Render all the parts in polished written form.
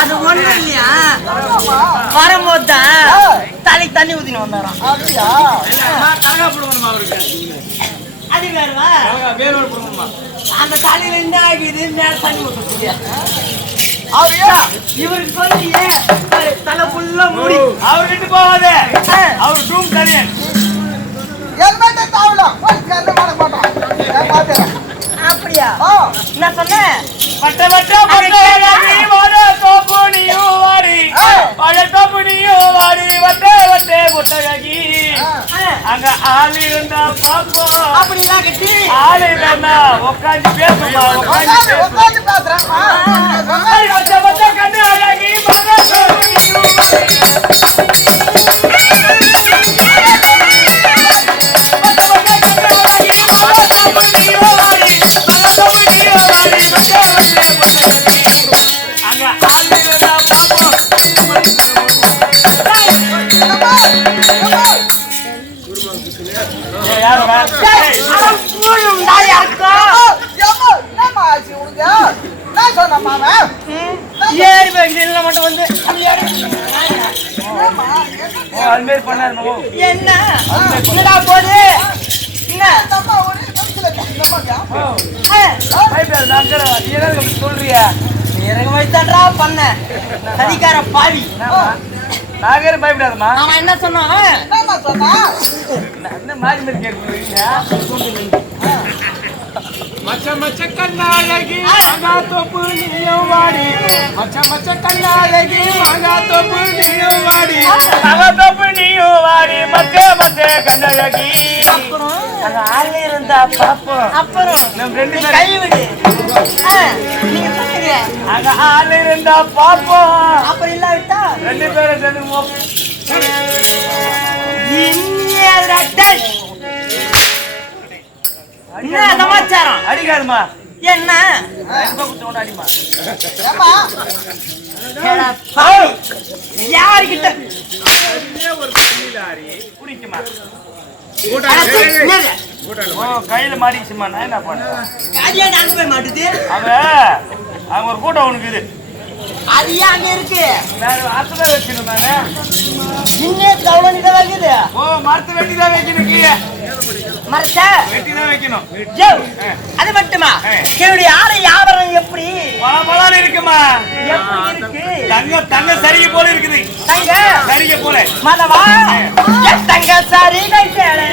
அது ஒண்ணு இல்லையா, வரும்போதுதான் தலைக்கு தண்ணி ஊத்தின்னு வந்தாராம். அது வேறவா, அந்த தலையில என்ன ஆகிது, மேல தண்ணி ஊத்த இவருக்கு சொல்லியே தலை ஃபுல்லா மூடி அவர்கிட்ட போவாதே, அவர் ரூம் தனியன் அப்படியா? என்ன சொன்னேன்? அங்க ஆள் இருந்தா பாப்போம், அப்படிலாம் கட்டி ஆள் இல்லைன்னா உட்காந்து பேசுமா, உட்காந்து பேசுறேன். கண்டு அழகி மட்டும் வந்து என்ன போது சொல்றியா? இறங்க வைத்தான்றா பண்ண அதிகார பாவி. நாகர பயப்படாதமா. அவன் என்ன சொன்னான்? மாறி மாறி கேட்க மச்ச மச்ச கண்ணாழகி மாங்கா தோப்பு நீயும் வாடி, மச்ச மச்ச கண்ணாழகி மாங்கா தோப்பு நீயும் வாடி, மாங்கா தோப்பு நீயும் வாடி, மச்ச மச்ச கண்ணழகி. அங்க ஆள் இருந்தா பாப்போம், அப்புறம் நம்ம ரெண்டு பேரும் கை விடு. நீங்க சொல்லுங்க, அங்க ஆள் இருந்தா பாப்போம், அப்புறம் இல்லாவிட்டா ரெண்டு பேரும் சேர்ந்துருவோம். என்ன சமாச்சாரம்? அடிக்காதுமா. என்ன அடிமா? யாருக்கிட்ட கையில மாட்டிச்சுமா, நான் என்ன பண்ண மாட்டுது. அங்க ஒரு கூட்டம் உனக்கு இது, அது ஏன் அங்க இருக்கு? அர்த்தம் வச்சிருந்தேன் நானு. இன்னும் தவளை நீதான் வைக்குது. ஓ, மரத்தை வெட்டிதான் வைக்கணும், கீழே மரத்தை வெட்டிதான் வைக்கணும். அது மட்டுமா? என்னுடைய ஆடை வியாபாரம் எப்படி பலபலன்னு இருக்குமா? எப்படி இருக்கு? தங்க தங்க சரிகை போல இருக்குது. தங்க சரிகை போல மதவா தங்க சரிகை சேலை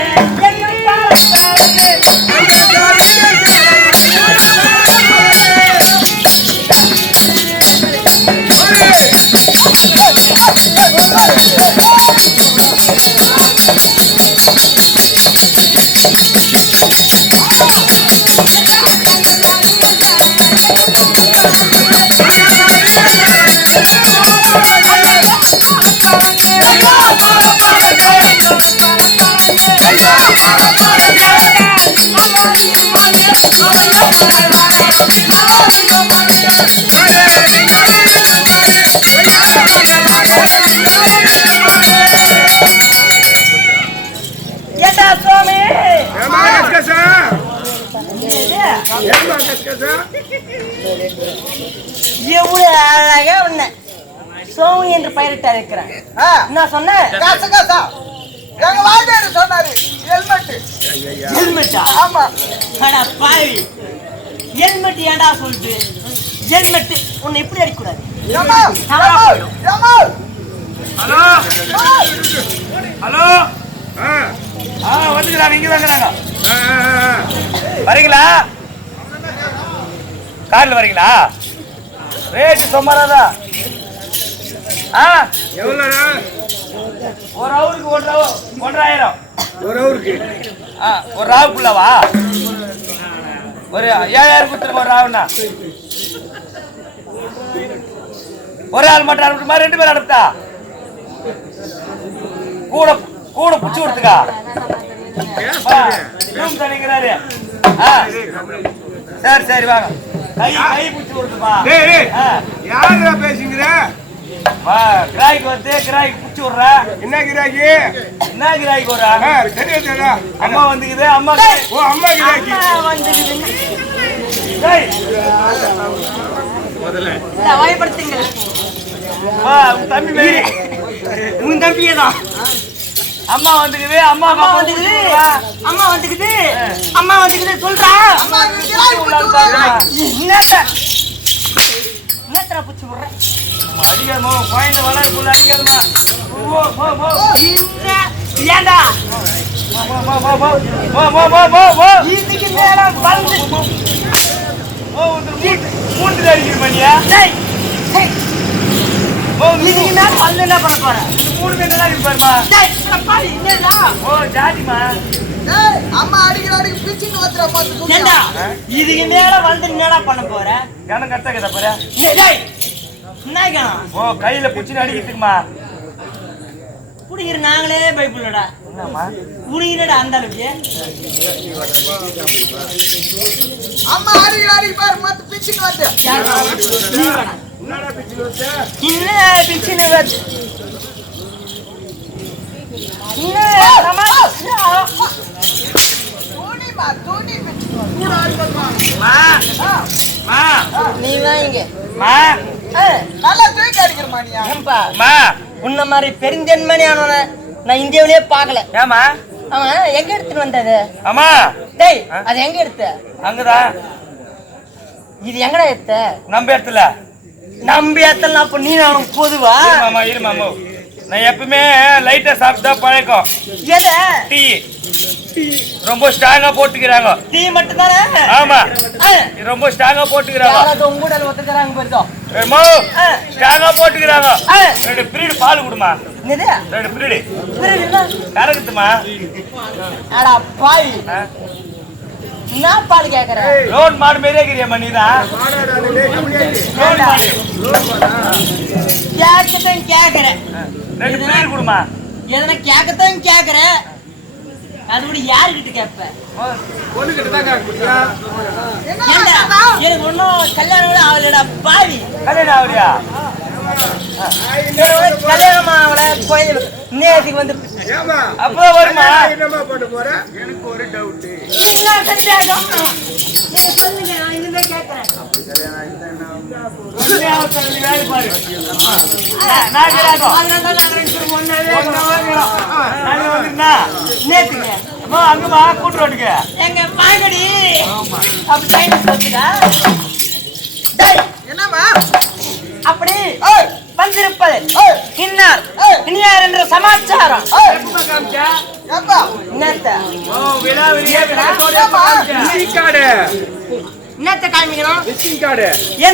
எவ்வளவு அழகா உன்ன சோனி என்று பெயரிட்டு இருக்கிறேன். நான் சொன்னேன் சொன்னாரு ஹெல்மெட்டா? ஆமா. பாவி ஹெல்மெட் ஏண்டா சொல்லிட்டு ஹெல்மெட் உன்னை எப்படி அடிக்கூடாது. ஹலோ ஹலோ வந்துக்கிறாங்க, இங்க வாங்குறாங்க. வரீங்களா? கார்ல வரீங்களா? ரேட்டு சுமாராதா? எவ்வளோ? ஒரு ஹவருக்கு 1,500. ஒரு ஹவருக்கு ஒரு ராவுக்குள்ளவா? ஒரு 7,000 கொடுத்துருங்க. ஒரு ராவுனா ஒரு ஆள் மட்டும் அனுப்பிட்டுமா? 2 பேர் அனுப்பிட்டா கூட கூட புடிச்சு கொடுத்துக்கா. தனிக்கிறாரு. சரி சரி வாங்க. கை கை புடிச்சு கொடுத்துப்பா. யாரா பேசுங்கிற? கிராய்க்கு வந்து கிராய்க்கு புடிச்சு விடுற. என்ன கிராய்க்கு? என்ன கிராய்க்கு வர்றாங்க? தெரியாதா? அம்மா வந்துக்குது. அம்மா ஓ அம்மா கிராய்க்கு வந்துக்குது. முதல்ல வாய்ப்படுத்துங்க. உன் தம்பி உன் தம்பியே தான். அம்மா வந்துக்குது அம்மா வந்துக்குது அம்மா வந்துக்குது அம்மா வந்துக்குது சொல்றா. என்னத்தர பூச்சி விடுற அடிக்காமோ குழந்தை வளர்க்குள்ள அடிக்காதமா. ஏண்டா இதுக்கு நேரம் வந்து மூன்று அடிக்கிற மணியா இதுக்கு நேரம் வந்து என்ன பண்ண போற? மூணு பேர் பாருமா. ஓ ஜாதிமா அம்மா அடிக்கடி பிச்சிங் வத்துற பாத்து. ஏண்டா இதுக்கு நேரம் வந்து என்னடா பண்ண போற? கணம் கட்ட கத போற. டேய் என்ன கணம்? ஓ கையில புடிச்சு அடிக்கிட்டுமா. புடிங்கிற நாங்களே பைபிள்டா. என்னம்மா புடிங்கடா அந்த அளவுக்கு. அம்மா அடிக்கடி பாரு மத்த பிச்சிங் வத்து. என்னடா பிச்சிங் வத்து? இல்ல பிச்சிங் வத்து. இல்ல சமாச்சா தோனி பிச்சிங் வத்து. கூட ஆடுமா. மா நீ வாங்க. மா நல்லா தூக்கி அடிக்கிற மானியா. ஏம்பா மா உன்ன மாதிரி பெருந்தன்மணியானவன நான் இந்தியாவிலே பார்க்கல. ஏமா அவன் எங்க எடுத்துட்டு வந்தது? ஆமா டேய் அது எங்க எடுத்த? அங்கதான். இது எங்கடா எடுத்த? நம்ம இடத்துல. நம்ம இடத்துல அப்ப நீ நானும் பொதுவா? மாமா இரு மாமா நான் எப்பவுமே லைட்டா சாப்பிட்டா பழக்கம். எத? டீ ரொம்ப ஸ்ட்ராங்கா போட்டுக்கிறாங்க. டீ மட்டும் தானே? ஆமா ரொம்ப ஸ்ட்ராங்கா போட்டுக்கிறாங்க. யாராவது உங்க கூட ஒத்துக்கறாங்க பாருங்க. ஏமோ ஸ்ட்ராங்கா போட்டுக்கிறாங்க. ரெண்டு பீரியட் பால் குடுமா. என்னது? ரெண்டு பீரியட். பீரியட் என்ன? கரெக்ட்மா. அட பாய். நான் பால் கேக்குறேன். லோன் மாடு மேரே கிரியா மணிதா. லோன் மாடு. கேக்குறேன். ரெண்டு பீரியட் குடுமா. எதனா கேக்கத்தான் கேக்குறேன். அதுபடி யாருக்கிட்ட கேட்ப? பொண்ணுகிட்ட தான் கேட்பியா? எனக்கு ஒன்னும் கல்யாணம் ஆகலடா பாவி. கல்யாணம் ஆகலையா? கல்யாணம் ஆகல கோயில் நேற்றுக்கு வந்து அப்போ வருமா? என்னமா போட்டு போற? எனக்கு ஒரு டவுட். என்ன சந்தேகம்? நீங்க சொல்லுங்க நான் இனிமே கேட்கறேன். அப்படி கல்யாணம் ஆயிட்டா என்ன ஆகும்? நீ வேலை பாரு. நான் கேட்கறேன். அதனால நான் ரெண்டு பேரும் ஒண்ணாவே நான் வந்துட்டா நேத்துங்க அம்மா அங்க வா கூட்டு ரோட்டுக்கு. எங்க பாய்கடி அப்படி சைனஸ் வச்சுடா. டேய் என்னமா அப்படி வந்திருப்பது இன்னார் இனியார் என்ற சமாச்சாரம். ஏப்பா என்னத்த? ஓ விலாவரியே விலாசோட காமிச்சா. Wheezing card. என்னத்த காமிக்கணும்? Wheezing card. எந்த